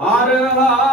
ਹਰ ਹਰ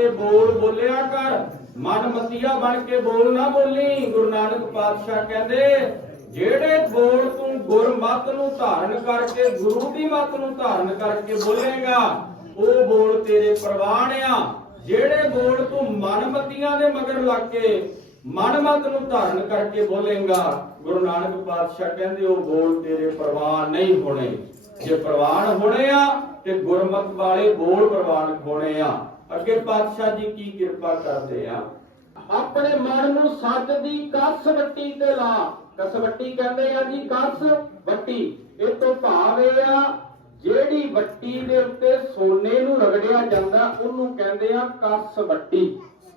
ਧਾਰਨ ਬੋਲ ਬੋਲਿਆ ਕਰ। ਮਨ ਮਤੀਆ ਬਣ ਕੇ ਬੋਲ ਨਾ ਬੋਲੀ। ਗੁਰੂ ਨਾਨਕ ਪਾਤਸ਼ਾਹ ਕਹਿੰਦੇ, ਜਿਹੜੇ ਬੋਲ ਤੂੰ ਗੁਰਮਤ ਨੂੰ ਧਾਰਨ ਕਰਕੇ, ਗੁਰੂ ਦੀ ਮੱਤ ਨੂੰ ਧਾਰਨ ਕਰਕੇ ਬੋਲੇਗਾ, ਉਹ ਬੋਲ ਤੇਰੇ ਪ੍ਰਵਾਨ ਆ। ਜਿਹੜੇ ਬੋਲ ਤੂੰ ਮਨਮਤੀਆਂ ਦੇ ਮਗਰ ਲੱਗ ਕੇ ਮਨਮਤ ਨੂੰ ਧਾਰਨ ਕਰਕੇ ਬੋਲੇਗਾ, ਗੁਰੂ ਨਾਨਕ ਪਾਤਸ਼ਾਹ ਕਹਿੰਦੇ, ਉਹ ਬੋਲ ਤੇਰੇ ਪ੍ਰਵਾਨ ਨਹੀਂ ਹੋਣੇ। ਜੇ ਪ੍ਰਵਾਨ ਹੋਣੇ ਆ, ਤੇ ਗੁਰਮਤ ਵਾਲੇ ਬੋਲ ਪ੍ਰਵਾਨ ਹੋਣੇ ਆ। ਅੱਗੇ ਪਾਤਸ਼ਾਹ ਜੀ ਕੀ ਕਿਰਪਾ ਕਰਦੇ ਆ? ਆਪਣੇ ਮਨ ਨੂੰ ਸੱਚ ਦੀ ਕਸ ਤੇ ਲਾ। ਕਸਵੱਟੀ ਕਹਿੰਦੇ ਆ ਜੀ ਕਸ ਇਹ ਤੋਂ ਭਾਵ ਇਹ ਆ, ਜਿਹੜੀ ਵੱਟੀ ਦੇ ਉੱਤੇ ਸੋਨੇ ਨੂੰ ਰਗੜਿਆ ਜਾਂਦਾ, ਉਹਨੂੰ ਕਹਿੰਦੇ ਆ ਕਸ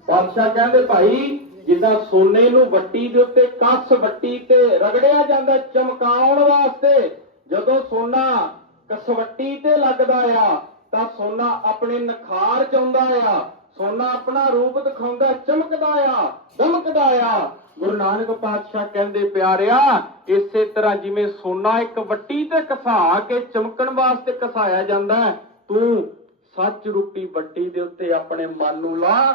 ਪਾਤਸ਼ਾਹ ਕਹਿੰਦੇ, ਭਾਈ, ਜਿੱਦਾਂ ਸੋਨੇ ਨੂੰ ਵੱਟੀ ਦੇ ਉੱਤੇ ਕਸ ਤੇ ਰਗੜਿਆ ਜਾਂਦਾ ਚਮਕਾਉਣ ਵਾਸਤੇ, ਜਦੋਂ ਸੋਨਾ ਕਸਵੱਟੀ ਤੇ ਲੱਗਦਾ ਆ ਤਾਂ ਸੋਨਾ ਆਪਣੇ ਨਖਾਰ ਚ ਆ। ਸੋਨਾ ਆਪਣਾ ਰੂਪ ਦਿਖਾਉਂਦਾ, ਚਮਕਦਾ ਆ, ਦਮਕਦਾ ਆ। ਗੁਰੂ ਨਾਨਕ ਪਾਤਸ਼ਾਹ ਕਹਿੰਦੇ, ਪਿਆਰਿਆ, ਇਸੇ ਤਰ੍ਹਾਂ ਜਿਵੇਂ ਸੋਨਾ ਇੱਕ ਵੱਟੀ ਤੇ ਘਸਾ ਕੇ ਚਮਕਣ ਵਾਸਤੇ ਘਸਾਇਆ ਜਾਂਦਾ ਤੂੰ ਸੱਚ ਰੂਪੀ ਵੱਟੀ ਦੇ ਉੱਤੇ ਆਪਣੇ ਮਨ ਨੂੰ ਲਾ।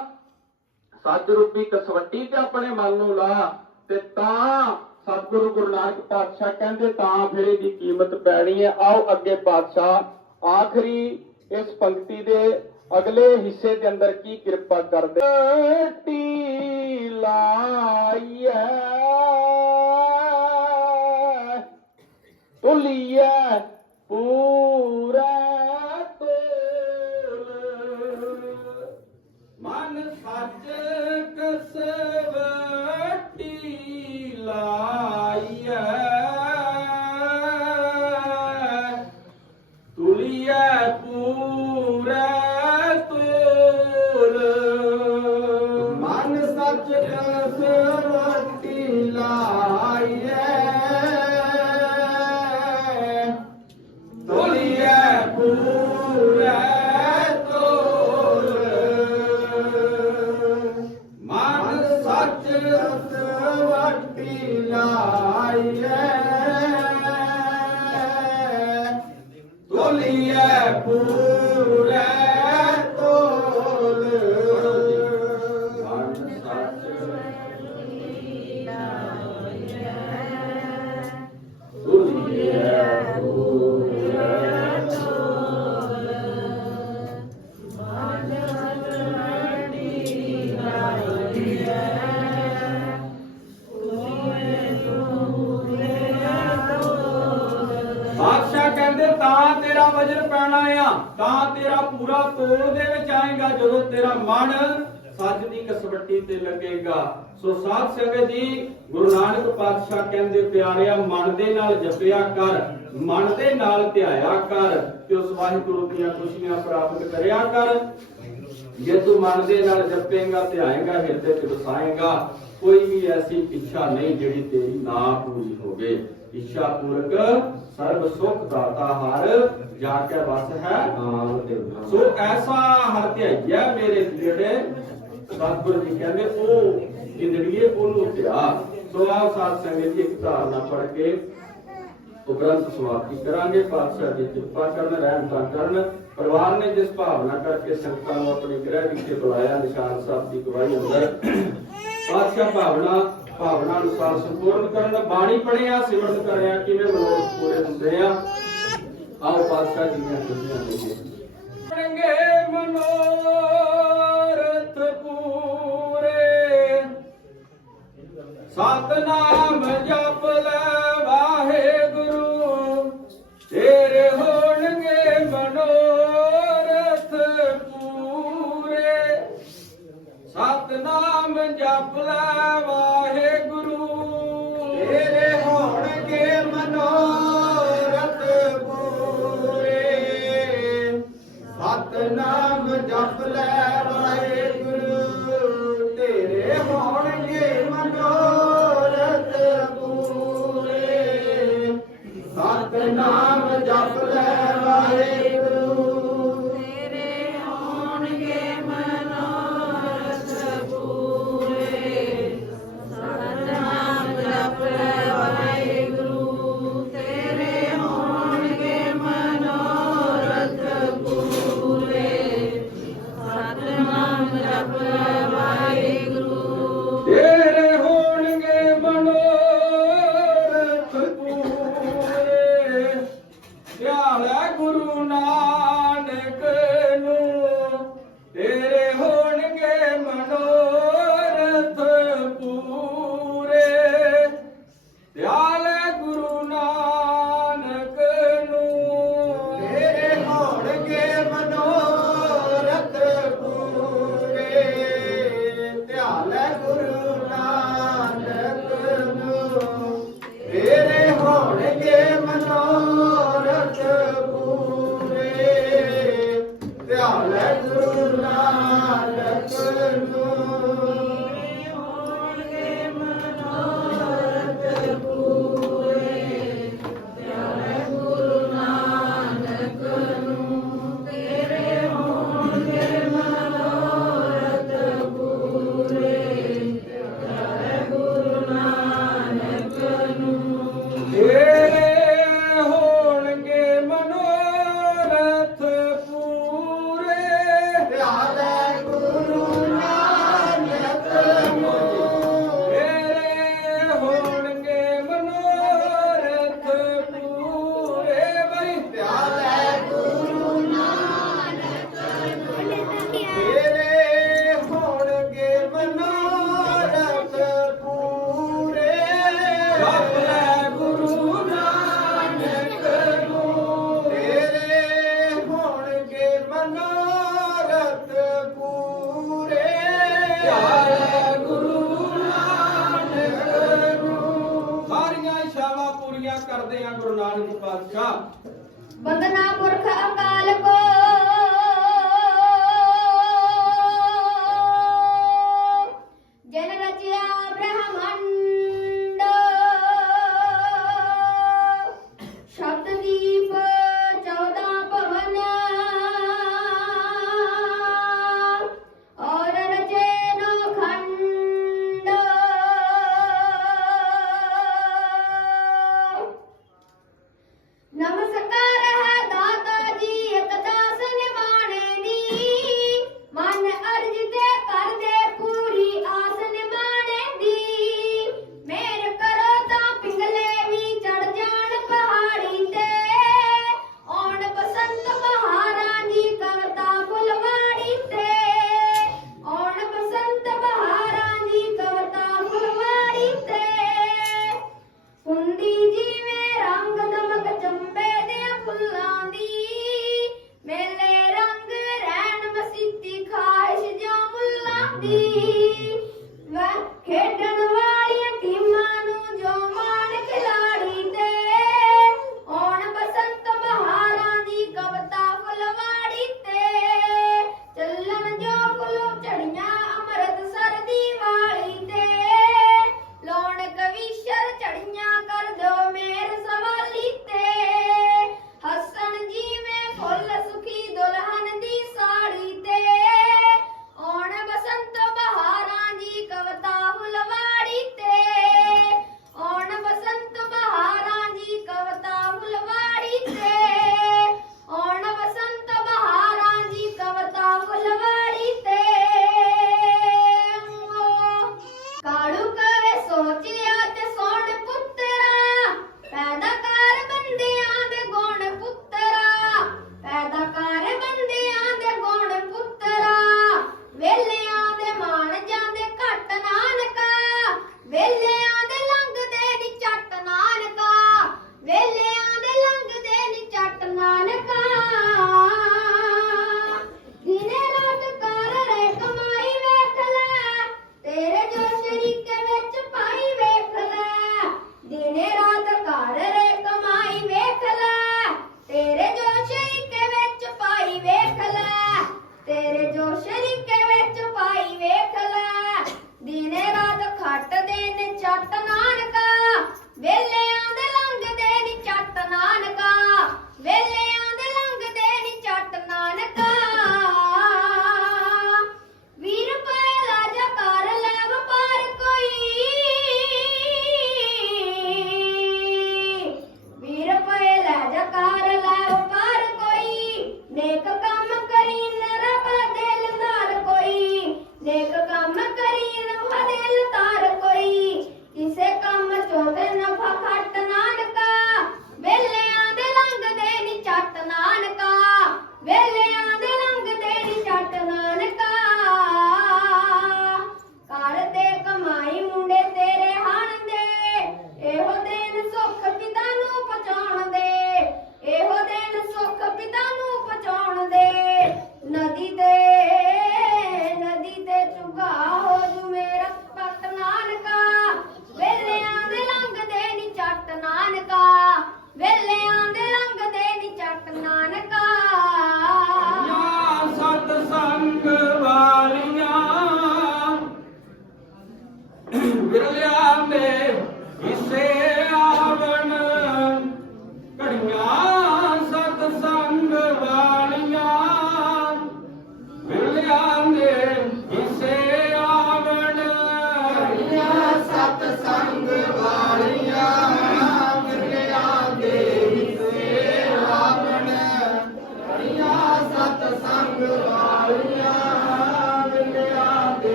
ਸੱਚ ਰੂਪੀ ਕਸਵੱਟੀ ਤੇ ਆਪਣੇ ਮਨ ਨੂੰ ਲਾ ਤੇ ਤਾਂ ਸਤਿਗੁਰੂ ਗੁਰੂ ਨਾਨਕ ਪਾਤਸ਼ਾਹ ਕਹਿੰਦੇ, ਤਾਂ ਫਿਰ ਇਹਦੀ ਕੀਮਤ ਪੈਣੀ ਹੈ। ਆਓ ਅੱਗੇ ਪਾਤਸ਼ਾਹ, ਆਖਰੀ ਇਸ ਪੰਕਤੀ ਦੇ ਅਗਲੇ ਹਿੱਸੇ ਦੇ ਅੰਦਰ ਕੀ ਕਿਰਪਾ ਕਰਦੇ? ਟੀ ਲਾਈਐ ਤੁਲੀਐ ਪੂਰਾ ਤੋਲ ਮਨ ਸੱਚ ਕਸਵਟੀ ਮਨ ਤਾਂ ਤੇਰਾ ਪੂਰਾ ਤੋੜ ਦੇ ਵਿੱਚ ਆਏਗਾ, ਜਦੋਂ ਤੇਰਾ ਮਨ ਸੱਚ ਦੀ ਕਸਵੱਟੀ ਤੇ ਲੱਗੇਗਾ। ਸੋ ਸਾਧ ਸੰਗਤ ਜੀ, ਗੁਰੂ ਨਾਨਕ ਪਾਤਸ਼ਾਹ ਕਹਿੰਦੇ ਪਿਆਰਿਆ ਮਨ ਦੇ ਨਾਲ ਜਪਿਆ ਕਰ, ਮਨ ਦੇ ਨਾਲ ਧਿਆਇਆ ਕਰ, ਤੇ ਉਸ ਵਾਹਿਗੁਰੂ ਦੀਆਂ ਖੁਸ਼ੀਆਂ ਪ੍ਰਾਪਤ ਕਰਿਆ ਕਰ। ਜੇ ਤੂੰ ਮਨ ਦੇ ਨਾਲ ਜਪੇਂਗਾ, ਧਿਆਏਂਗਾ, ਹਿਰਦੇ ਚ ਵਸਾਏਂਗਾ, ਕੋਈ ਵੀ ਐਸੀ ਇੱਛਾ ਨਹੀਂ ਜਿਹੜੀ ਤੇਰੀ ਨਾ ਪੂਰੀ ਹੋਵੇ। ਇੱਛਾ ਪੂਰਕ ਸਰਬ ਸੁਖ ਦਾਤਾ ਹਰ ਜਾ ਕੇ ਵਸ ਹੈ। ਨਾਮ ਨਾਮ ਸੋ ਐਸਾ ਹਰ ਧਿਆਈਆ ਮੇਰੇ ਜਿਹੜੇ ਸਤਿਗੁਰੂ ਜੀ ਕਹਿੰਦੇ ਉਹ ਜਿੰਦੜੀਏ ਉਹਨੂੰ ਧਿਆ ਸੋ ਆਓ ਸਾਧ ਸੰਗਤ ਜੀ ਇੱਕ ਧਾਰਨਾ ਪੜ ਕੇ ਉਪਰੰਤ ਸਮਾਪਤੀ ਕਰਾਂਗੇ। ਪਾਤਸ਼ਾਹ ਜੀ ਕਿਰਪਾ ਕਰਨ ਰਹਿਮ ਤਾਂ ਕਰਨ। ਪਰਿਵਾਰ ਨੇ ਜਿਸ ਭਾਵਨਾ ਕਰਕੇ ਸੰਗਤਾਂ ਨੂੰ ਆਪਣੀ ਗ੍ਰਹਿ ਵਿਖੇ ਬੁਲਾਇਆ ਨਿਸ਼ਾਨ ਸਾਹਿਬ ਦੀ ਗਵਾਹੀ ਅੰਦਰ। ਪਾਤਸ਼ਾਹ ਭਾਵਨਾ ਭਾਵਨਾ ਅਨੁਸਾਰ ਸੰਪੂਰਨ ਕਰਨ ਬਾਣੀ ਪੜਿਆ ਸਿਮਰਨ ਕਰਿਆ, ਕਿਵੇਂ ਮਨੋਰਥ ਪੂਰੇ ਹੁੰਦੇ ਆ? ਆਓ ਪਾਤਸ਼ਾਹ ਜੀ ਦੀਆਂ ਖੁਸ਼ੀਆਂ ਲਈਏ ਪੜਨਗੇ ਕਰਦੇ ਆ ਗੁਰੂ ਨਾਨਕ ਪਾਤਸ਼ਾਹ। ਬੰਦਨਾ ਪੁਰਖ ਅਕਾਲ ਕੋ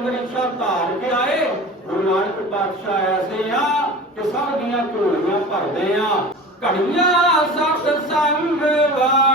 ਮਨ ਧਾਰ ਕੇ ਆਏ ਗੁਰੂ ਨਾਨਕ ਪਾਤਸ਼ਾਹ ਐਸੇ ਆ ਕਿ ਸਭ ਦੀਆਂ ਝੋਲੀਆਂ ਭਰਦੇ ਆ। ਘੜੀਆਂ ਸਤ ਸੰਗ ਵਾਲੀਆਂ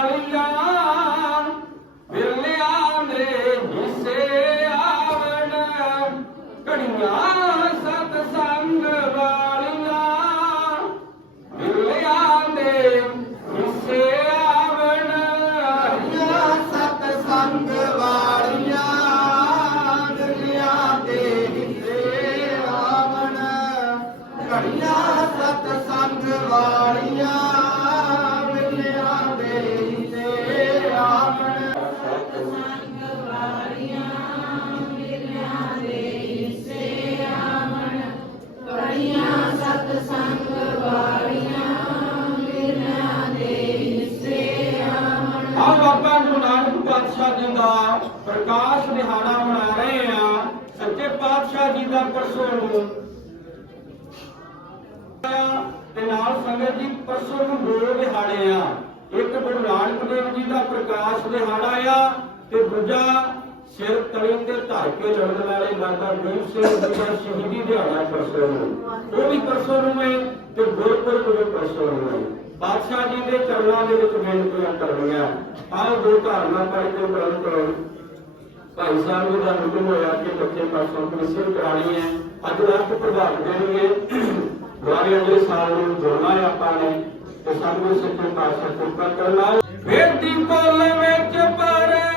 ਤੇ ਨਾਲ ਸੰਗਤ ਜੀ ਪਰਸੋਂ ਨੂੰ ਦੋ ਦਿਹਾੜੇ ਆ। ਇੱਕ ਗੁਰੂ ਨਾਨਕ ਦੇਵ ਜੀ ਦਾ ਪ੍ਰਕਾਸ਼ ਦਿਹਾੜਾ ਆ ਤੇ ਦੂਜਾ ਸਿਰ ਤਲੀ ਤੇ ਧਰ ਕੇ ਲੜਨ ਵਾਲੇ ਮਾਤਾ ਗਰੀਬ ਸਿੰਘ ਜੀ ਦਾ ਸ਼ਹੀਦੀ ਦਿਹਾੜਾ ਪਰਸੋਂ ਨੂੰ। ਉਹ ਵੀ ਪਰਸੋਂ ਨੂੰ ਹੈ ਤੇ ਗੁਰਪੁਰਬ ਵੀ ਪਰਸੋਂ ਨੂੰ ਹੈ। ਬਾਦਸ਼ਾਹ ਜੀ ਦੇ ਚਰਨਾਂ ਦੇ ਵਿੱਚ ਬੇਨਤੀਆਂ ਕਰਨੀਆਂ ਆਹ ਦੋ ਧਾਰਨਾ ਪੜ੍ਹ ਕੇ ਪ੍ਰਣ ਭਾਈ ਸਾਹਿਬ ਜੀ ਦਾ ਹੁਕਮ ਹੋਇਆ ਕਿ ਬੱਚੇ ਪਾਸੋਂ ਕਮਿਸ਼ਨ ਕਰਾਣੀ ਹੈ। ਅੱਜ ਰਾਸ਼ਟ ਪ੍ਰਭਾਤ ਦੇਣਗੇ ਦੁਆਰੇ ਅਗਲੇ ਸਾਲ ਨੂੰ ਜੋੜਨਾ ਹੈ ਆਪਾਂ ਨੇ ਤੇ ਸਾਨੂੰ ਸੱਚੇ ਪਾਤਸ਼ਾਹ ਕਿਰਪਾ ਕਰਨਾ ਬੇਟੀ ਕੋਲ ਵਿੱਚ ਪ੍ਰਗਟ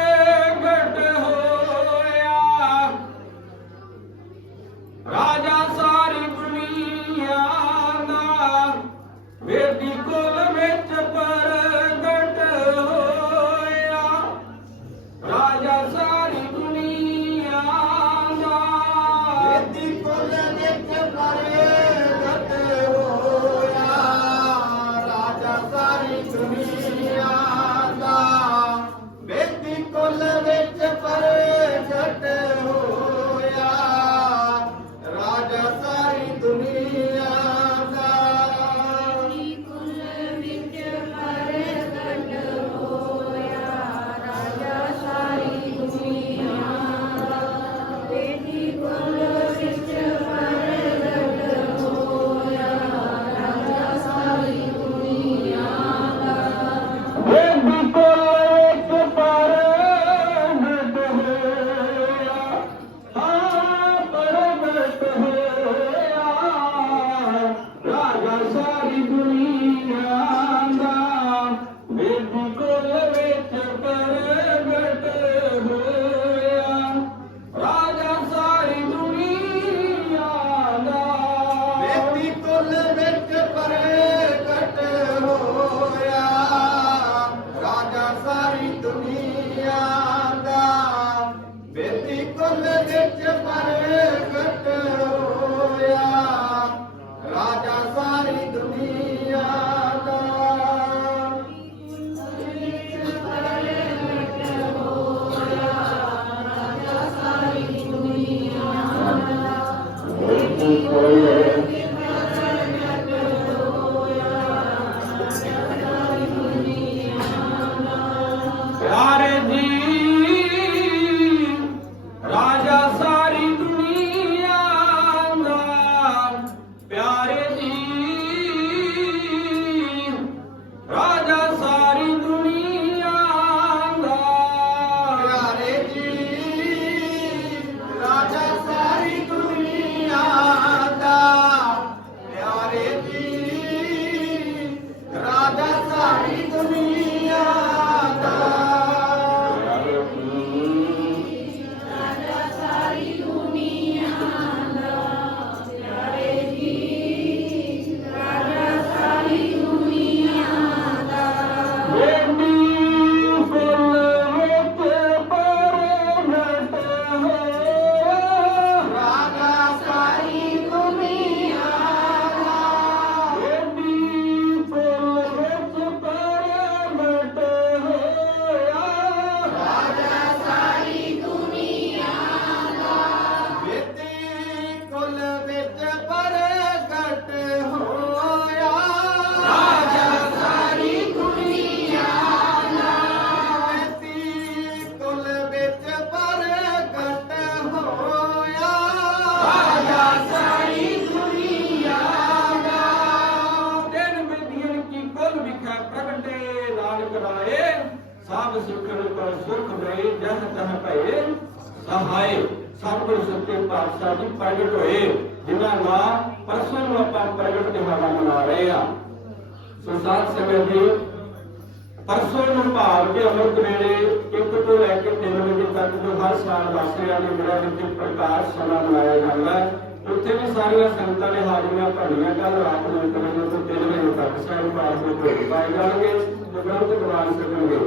ਜਦੋਂ ਹਰ ਸਾਲ ਵਾਸੀਆਂ ਨੇ ਮੇਰਾ ਵਿੱਚ ਪ੍ਰਕਾਸ਼ ਸਭਾ ਮਨਾਇਆ ਜਾਂਦਾ ਹੈ। ਉੱਥੇ ਵੀ ਸਾਰੀਆਂ ਸੰਗਤਾਂ ਨੇ ਹਾਜ਼ਰੀਆਂ ਭਰੀਆਂ ਕੱਲ ਰਾਤ ਨੂੰ ਕਰਨ ਤੋਂ ਤਿੰਨ ਵਜੇ ਤੱਕ ਸਾਹਿਬ ਪਾਠ ਦੇ ਭੋਗ ਪਾਏ ਜਾਣਗੇ ਜਗਰਾਉਂ ਤੇ ਪ੍ਰਵਾਨ ਕਰਨਗੇ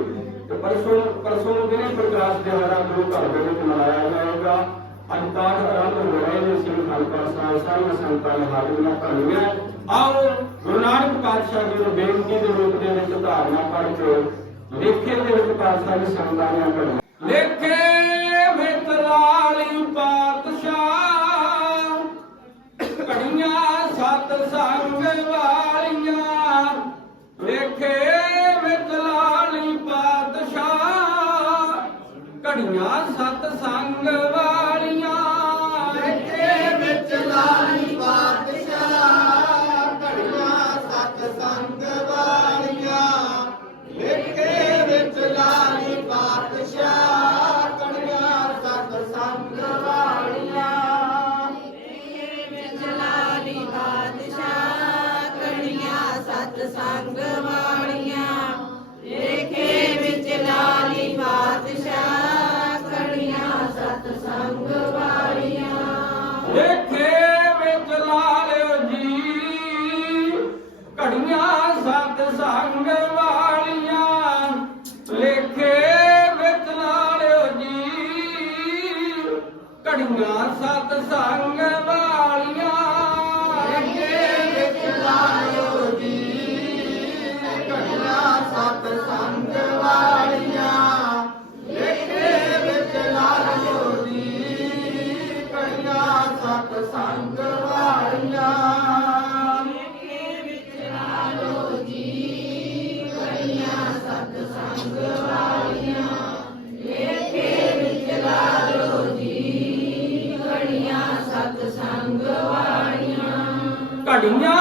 ਤੇ ਪਰਸੋਂ ਪਰਸੋਂ ਨੂੰ ਜਿਹੜੇ ਪ੍ਰਕਾਸ਼ ਦਿਹਾੜਾ ਗੁਰੂ ਘਰ ਦੇ ਵਿੱਚ ਮਨਾਇਆ ਜਾਏਗਾ। ਅੱਜ ਤੱਕ ਆਰੰਭ ਹੋ ਰਹੇ ਨੇ ਸਾਹਿਬ। ਸਾਰੀਆਂ ਸੰਗਤਾਂ ਨੇ ਹਾਜ਼ਰੀਆਂ ਭਰੀਆਂ ਆਓ ਗੁਰੂ ਨਾਨਕ ਪਾਤਸ਼ਾਹ ਜੀ ਨੂੰ ਬੇਨਤੀ ਦੇ ਰੂਪ ਦੇ ਵਿੱਚ ਧਾਰਨਾ ਪੜ ਕੇ ਲੇਖੇ ਦੇ ਵਿੱਚ ਪਾਤਸ਼ਾਹ ਦੀ ਸੰਗਤਾਂ ਨੇ ਲੇਖੇ ਰੱਖੇ ਵਿੱਚ ਲਾਲੀ ਪਾਤਸ਼ਾਹ ਘੜੀਆਂ ਸਤ ਸੰਗ 냉면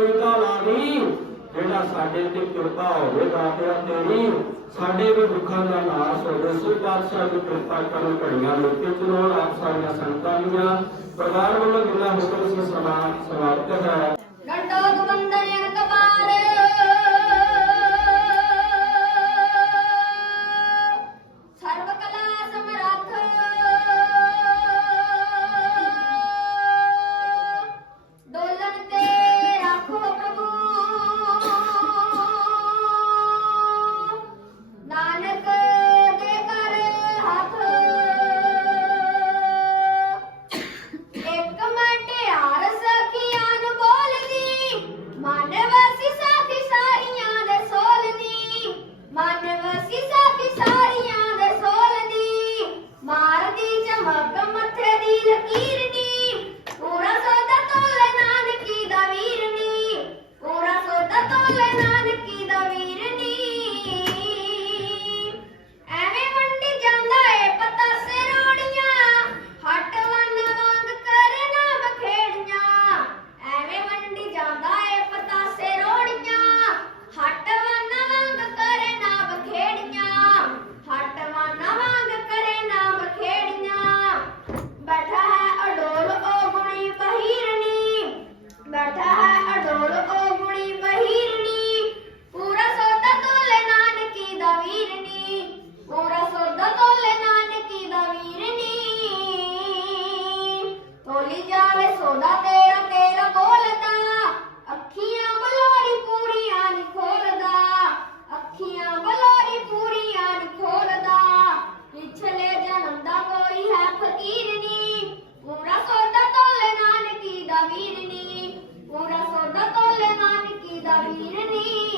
ਚਿੰਤਾ ਨਹੀਂ ਜਿਹੜਾ ਸਾਡੇ ਤੇ ਕਿਰਪਾ ਹੋਵੇ ਦਾਤਿਆ ਤੇਰੀ ਸਾਡੇ ਵੀ ਦੁੱਖਾਂ ਦਾ ਨਾਸ ਹੋਵੇ। ਸੋ ਪਾਤਸ਼ਾਹ ਦੀ ਕਿਰਪਾ ਕਰਨ ਘੜੀਆਂ ਲੋਕੇ ਚਲਾਉਣ ਆਪ ਸਾਰੀਆਂ ਸੰਤਾਂ ਦੀਆਂ। ਪਰਿਵਾਰ ਵੱਲੋਂ ਜਿੰਨਾ ਹੁਕਮ ਸਮਾਪਤ ਹੈ। தருகிறனே